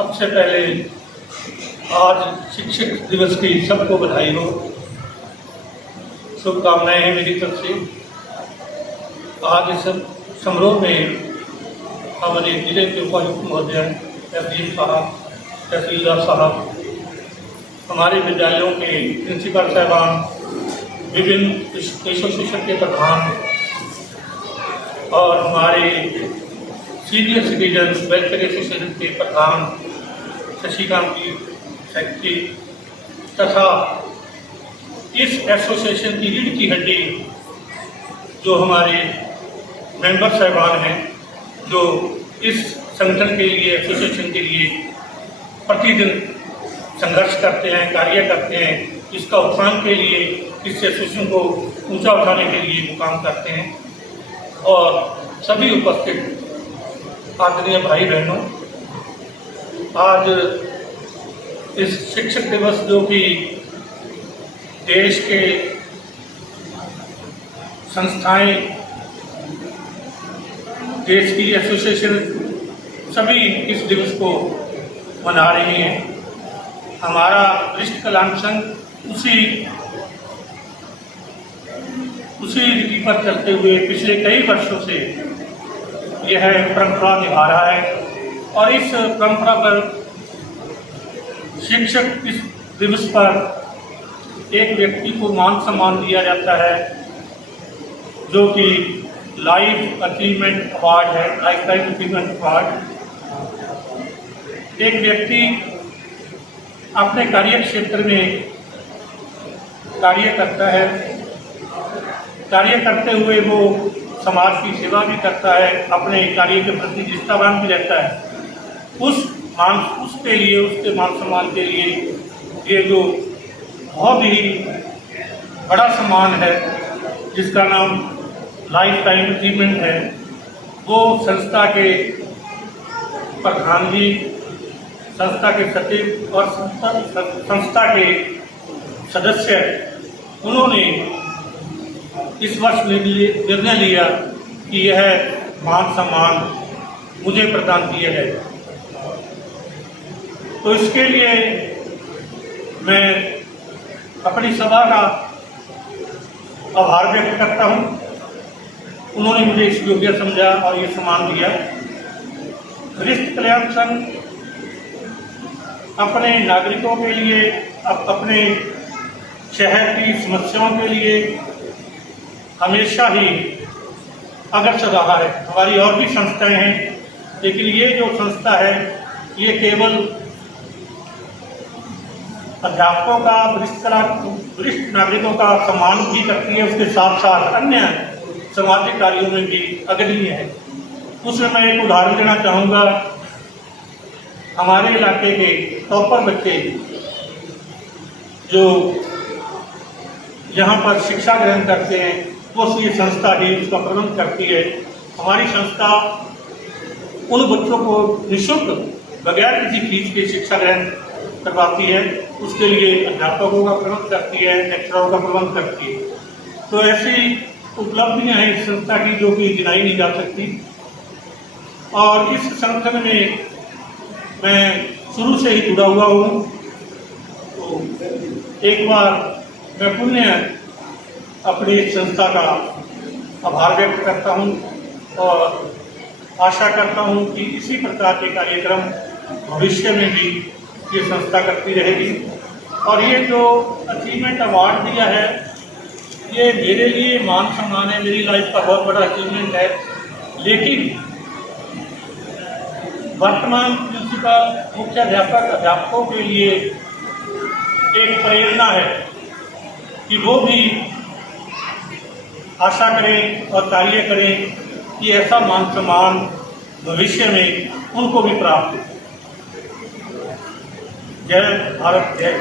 सबसे पहले आज शिक्षक दिवस की सबको बधाई हो, शुभकामनाएं हैं मेरी तरफ से। आज इस समारोह में हमारे जिले के उपायुक्त महोदय, एसडीएम साहब, तहसीलदार साहब, हमारे विद्यालयों के प्रिंसिपल साहबान, विभिन्न एसोसिएशन के प्रधान और हमारे सीनियर सिटीजन वेलफेयर एसोसिएशन के प्रधान शशिकांत जी, सेक्रेटरी तथा इस एसोसिएशन की रीढ़ की हड्डी जो हमारे मेंबर साहबान हैं, जो इस संगठन के लिए, एसोसिएशन के लिए प्रतिदिन संघर्ष करते हैं, कार्य करते हैं, इसका उत्थान के लिए, इस एसोसिएशन को ऊंचा उठाने के लिए वो काम करते हैं। और सभी उपस्थित आदरणीय भाई बहनों, आज इस शिक्षक दिवस जो कि देश के संस्थाएं, देश की एसोसिएशन सभी इस दिवस को मना रहे हैं। हमारा वरिष्ठ कलाम संघ उसी उसी रीति पर चलते हुए पिछले कई वर्षों से यह परंपरा निभा रहा है। और इस परंपरा पर शिक्षक इस दिवस पर एक व्यक्ति को मान सम्मान दिया जाता है, जो कि लाइफ अचीवमेंट अवार्ड है, लाइफ टाइम अचीवमेंट अवार्ड। एक व्यक्ति अपने कार्य क्षेत्र में कार्य करता है, कार्य करते हुए वो समाज की सेवा भी करता है, अपने कार्य के प्रति निष्ठावान भी रहता है। उसके लिए, उसके मान सम्मान के लिए ये जो बहुत ही बड़ा सम्मान है, जिसका नाम लाइफ टाइम अचीवमेंट है, वो संस्था के प्रधान जी, संस्था के सचिव और संस्था के सदस्य, उन्होंने इस वर्ष निर्णय लिया कि यह मान सम्मान मुझे प्रदान किया जाए। तो इसके लिए मैं अपनी सभा का आभार व्यक्त करता हूँ। उन्होंने मुझे इस योग्य समझा और ये सम्मान दिया। वरिष्ठ कल्याण संघ अपने नागरिकों के लिए, अपने शहर की समस्याओं के लिए हमेशा ही अग्रसर रहा है। हमारी और भी संस्थाएं हैं, लेकिन ये जो संस्था है ये केवल अध्यापकों का, वरिष्ठ नागरिकों का सम्मान भी करती है, उसके साथ साथ अन्य सामाजिक कार्यों में भी अग्रणीय है। उसमें मैं एक उदाहरण देना चाहूँगा। हमारे इलाके के टॉपर बच्चे जो यहाँ पर शिक्षा ग्रहण करते हैं, वो ये संस्था ही उसका प्रबंध करती है। हमारी संस्था उन बच्चों को निःशुल्क बगैर किसी फीस के शिक्षा ग्रहण करवाती है। उसके लिए अध्यापकों का प्रबंध करती है, लेक्चरों का प्रबंध करती है। तो ऐसी उपलब्धियाँ हैं इस संस्था की जो कि गिनाई नहीं जा सकती। और इस संगठन में मैं शुरू से ही जुड़ा हुआ हूँ। तो एक बार मैं पुण्य अपनी संस्था का आभार व्यक्त करता हूँ और आशा करता हूँ कि इसी प्रकार के कार्यक्रम भविष्य में भी ये संस्था करती रहेगी। और ये जो अचीवमेंट अवार्ड दिया है, ये मेरे लिए मान सम्मान है, मेरी लाइफ का बहुत बड़ा अचीवमेंट है। लेकिन वर्तमान प्रिंसिपल, मुख्य अध्यापकों के लिए एक प्रेरणा है कि वो भी आशा करें और कार्य करें कि ऐसा मान सम्मान भविष्य में उनको भी प्राप्त हो। जय भारत, जय।